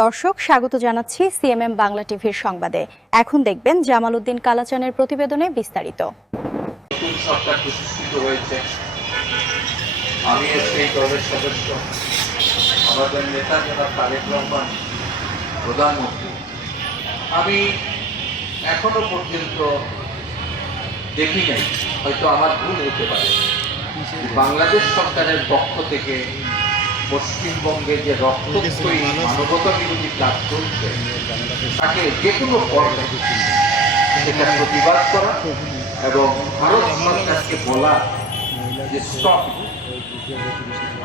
দর্শক স্বাগত জানাচ্ছি সিএমএম বাংলা টিভির সংবাদে। এখন দেখবেন জামাল উদ্দিন কালাচানের প্রতিবেদনে বিস্তারিত। নতুন সরকার প্রতিষ্ঠিত হয়েছে, আমি সেই দলের সদস্য। আমাদের নেতা জনাব তারেক রহমান প্রধানমন্ত্রী। আমি এখনো পর্যন্ত দেখি নাই, হয়তো আমার ভুল হতে পারে, বাংলাদেশ সরকারের পক্ষ থেকে পশ্চিমবঙ্গে যে রক্তক্ষয়ী মানবতা বিরোধী কাজ চলছে তাকে যে কোনো পর্যায়ে সেটা প্রতিবাদ করা এবং ভারত সরকারকে বলা যে স্টপ।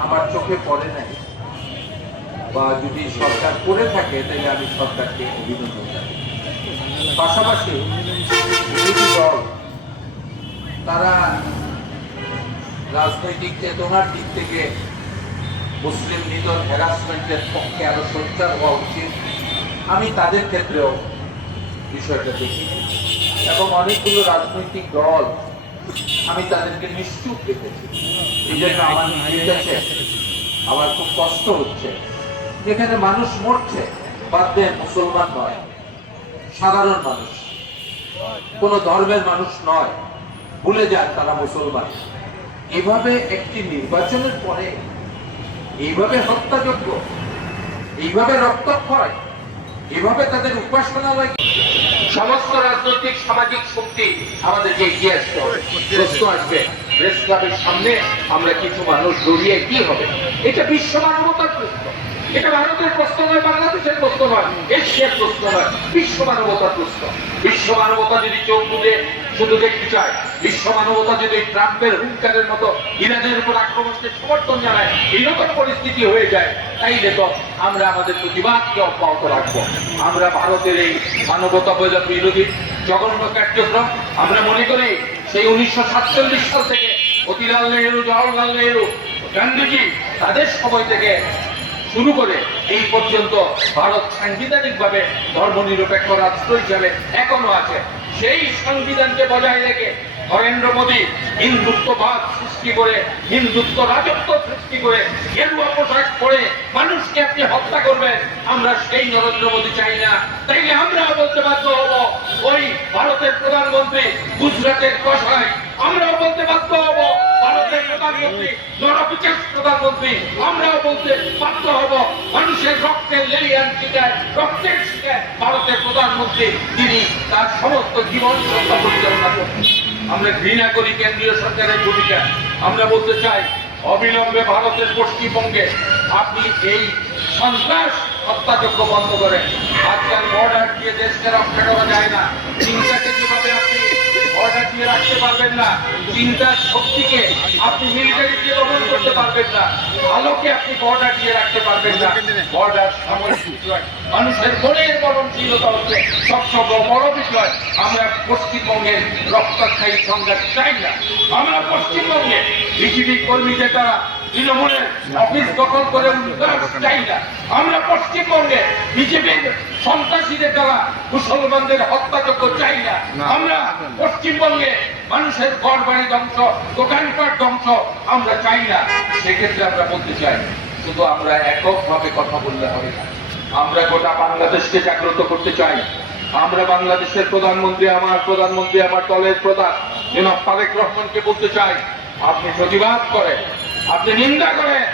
আমার চোখে পড়ে নাই, বা যদি সরকার করে থাকে তাহলে আমি সরকারকে অভিনন্দন জানাই। পাশাপাশি বিরোধী দল তারা রাজনৈতিক চেতনার দিক থেকে মুসলিম নিধন হ্যারাসমেন্টের পক্ষে আরো সোচ্চার হওয়া উচিত। আমি তাদের ক্ষেত্রেও বিষয়টা দেখি এবং অনেকগুলো রাজনৈতিক দল আমি তাদেরকে নিশ্চুপ দেখেছি। এই জন্য আমার আমার খুব কষ্ট হচ্ছে, যেখানে মানুষ মরছে, বাদ দেন মুসলমান নয়, সাধারণ মানুষ, কোন ধর্মের মানুষ নয়, ভুলে যান তারা মুসলমান। এভাবে একটি নির্বাচনের পরে এইভাবে হত্যাযোগ্য, এইভাবে রক্তক্ষয়, এভাবে তাদের উপাসনালয়, সমস্ত রাজনৈতিক সামাজিক শক্তি আমাদেরকে এগিয়ে আসতে হবে। প্রশ্ন আসবে, প্রেস ক্লাবের সামনে আমরা কিছু মানুষ জড়িয়ে কি হবে? এটা বিশ্ব মানবতার প্রশ্ন, এটা ভারতের প্রশ্ন নয়, বাংলাদেশের প্রশ্ন নয়, এশিয়ার প্রশ্ন নয়, বিশ্ব মানবতার প্রশ্ন। বিশ্ব মানবতা যদি চোখ বুঝে শুধু দেখতে চায়, বিশ্ব মানবতা যদি ট্রাম্পের হুঙ্কারের মতো ইরানের উপর আক্রমণকে সমর্থন জানায়, এইরকম পরিস্থিতি হয়ে যায়, তাইলে তো আমরা আমাদের প্রতিবাদকে অব্যাহত রাখবো। আমরা ভারতের এই মানবতা বিরোধী জঘন্য কার্যক্রম আমরা মনে করি সেই 1947 সাল থেকে মতিলাল নেহরু, জওহরলাল নেহরু, গান্ধীজি তাদের সময় থেকে শুরু করে এই পর্যন্ত ভারত সাংবিধানিকভাবে ধর্মনিরপেক্ষ রাষ্ট্র হিসাবে এখনো আছে। সেই সংবিধানকে বজায় রেখে নরেন্দ্র মোদী হিন্দুত্ববাদ সৃষ্টি করে, হিন্দুত্ব রাজত্ব সৃষ্টি করে, গেরুয়া পোশাক পরে মানুষকে আপনি হত্যা করবেন, আমরা সেই নরেন্দ্র মোদী চাই না। তাইলে আমরা বলতে বাধ্য হব ওই ভারতের প্রধানমন্ত্রী গুজরাটের কসাই, আমরাও বলতে বাধ্য হব ভারতের প্রধানমন্ত্রী নরপিচাস প্রধানমন্ত্রী, আমরাও বলতে বাধ্য হব মানুষের রক্তের লেলিয়ান শিকায়, রক্তের শিকায় ভারতের প্রধানমন্ত্রী, তিনি তার সমস্ত জীবন সত্তা পরিচালনা করছেন। আমরা ঘৃণা করি কেন্দ্রীয় সরকারের ভূমিকা। আমরা বলতে চাই অবিলম্বে ভারতের পশ্চিমবঙ্গে আপনি এই সন্ত্রাস হত্যাযজ্ঞ বন্ধ করেন। আজকাল বর্ডার দিয়ে দেশকে রক্ষা করা যায় না, চিন্তাকে কিভাবে আপনি বর্ডার দিয়ে রাখতে পারবেন না, চিন্তার শক্তিকে আপনি মিলিটারি দিয়ে দমন করতে পারবেন না, আলোকে আপনি বর্ডার দিয়ে রাখতে পারবেন না। বর্ডার সামরিক বিষয়, মানুষের মনের মরণশীলতা হচ্ছে সবচেয়ে বড় বিষয়। আমরা পশ্চিমবঙ্গের রক্তক্ষয়ী সংঘাত চাই না। আমরা পশ্চিমবঙ্গে বিজেপি কর্মীদের দ্বারা তৃণমূলের অফিস দখল করে চাই না। আমরা পশ্চিমবঙ্গে বিজেপির সন্ত্রাসীদের দ্বারা মুসলমানদের হত্যাযজ্ঞ চাই না। আমরা পশ্চিমবঙ্গে মানুষের ঘর বাড়ি ধ্বংস, দোকানপাট ধ্বংস আমরা চাই না। সেক্ষেত্রে আমরা বলতে চাই, শুধু আমরা এককভাবে কথা বললে হবে না, আমরা গোটা বাংলাদেশকে জাগ্রত করতে চাই। আমরা বাংলাদেশের প্রধানমন্ত্রী, আমার দলের প্রধান জনাব তারেক রহমানকে বলতে চাই, আপনি প্রতিবাদ করেন, আপনি নিন্দা করেন,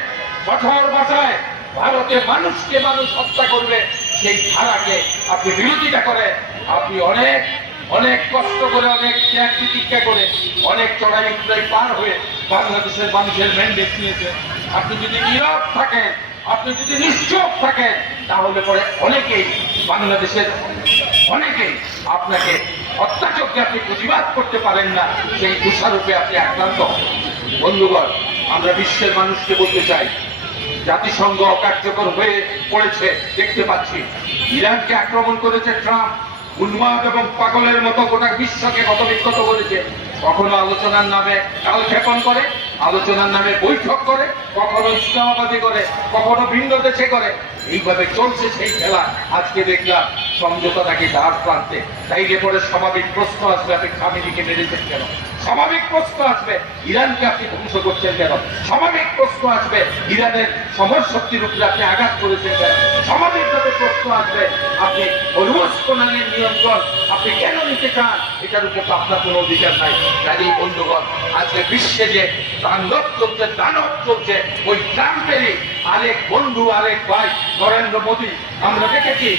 কঠোর ভাষায় ভারতের মানুষকে মানুষ হত্যা করবে সেই ধারাকে আপনি বিরোধিতা করেন। আপনি অনেক অনেক কষ্ট করে, অনেক ত্যাগ প্রতিজ্ঞা করে, অনেক চড়াই উতরাই পার হয়ে বাংলাদেশের মানুষের ম্যান্ডেট নিয়েছেন। আপনি যদি নীরব থাকেন, আপনি যদি নিশ্চুপ থাকেন, তাহলে পরে অনেকেই বাংলাদেশের অনেকেই আপনাকে হত্যাযজ্ঞে আপনি প্রতিবাদ করতে পারেন না, সেই দোষারোপে আপনি আক্রান্ত হন। বন্ধুগণ, আমরা বিশ্বের মানুষকে বলতে চাই, জাতিসংঘ কার্যকর হয়ে পড়েছে, দেখতে পাচ্ছি ইরানকে আক্রমণ করেছে ট্রাম্প, উন্মাদ এবং পাগলের মতো গোটা বিশ্বকে ক্ষতবিক্ষত করেছে। কখনো আলোচনার নামে কালক্ষেপণ করে, আলোচনার নামে বৈঠক করে, কখনো ইসলামাবাদী করে, কখনো ভিন্ন দেশে করে। এইভাবে চলছে সেই খেলা। আজকে দেখলাম সমঝোতা নাকি ধার প্রান্তে, তাইলে পরে স্বাভাবিক প্রশ্ন আসবে আপনি খামেনিকে মেরেছেন কেন, স্বাভাবিক প্রশ্ন আসবে ইরানকে আপনি ধ্বংস করছেন কেন, স্বাভাবিক প্রশ্ন আসবে ইরানের সমর শক্তির উপরে আপনি আঘাত করেছেন কেন, স্বাভাবিকভাবে প্রশ্ন আসবে আপনি হরমুজ প্রণালীর নিয়ন্ত্রণ আপনি কেন নিতে চান, এটার উপর তো আপনার কোনো অধিকার নাই। কাজেই বন্ধুগণ, আজকে বিশ্বে যে তাণ্ডব চলছে, দানব চলছে, ওই ট্রাম্পেরই আরেক বন্ধু, আরেক ভাই নরেন্দ্র মোদী। আমরা দেখেছি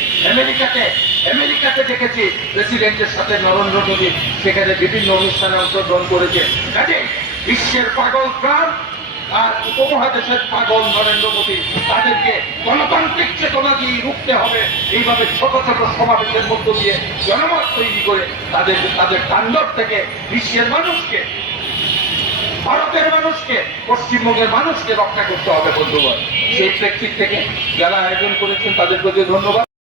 আমেরিকাতে দেখেছি প্রেসিডেন্টের সাথে নরেন্দ্র মোদী সেখানে বিভিন্ন অনুষ্ঠানে অংশগ্রহণ করেছে। কাজেই বিশ্বের পাগল ট্রাম্প আর উপমহাদেশের পাগল নরেন্দ্র মোদী, তাদেরকে গণতান্ত্রিক চেতনা দিয়ে রুখতে হবে। এইভাবে ছোট ছোট সমাবেশের মধ্য দিয়ে জনমত তৈরি করে তাদের তাণ্ডব থেকে বিশ্বের মানুষকে, ভারতের মানুষকে, পশ্চিমবঙ্গের মানুষকে রক্ষা করতে হবে বন্ধুগণ। সেই প্রেক্ষিত থেকে যারা আয়োজন করেছেন তাদের প্রতি ধন্যবাদ।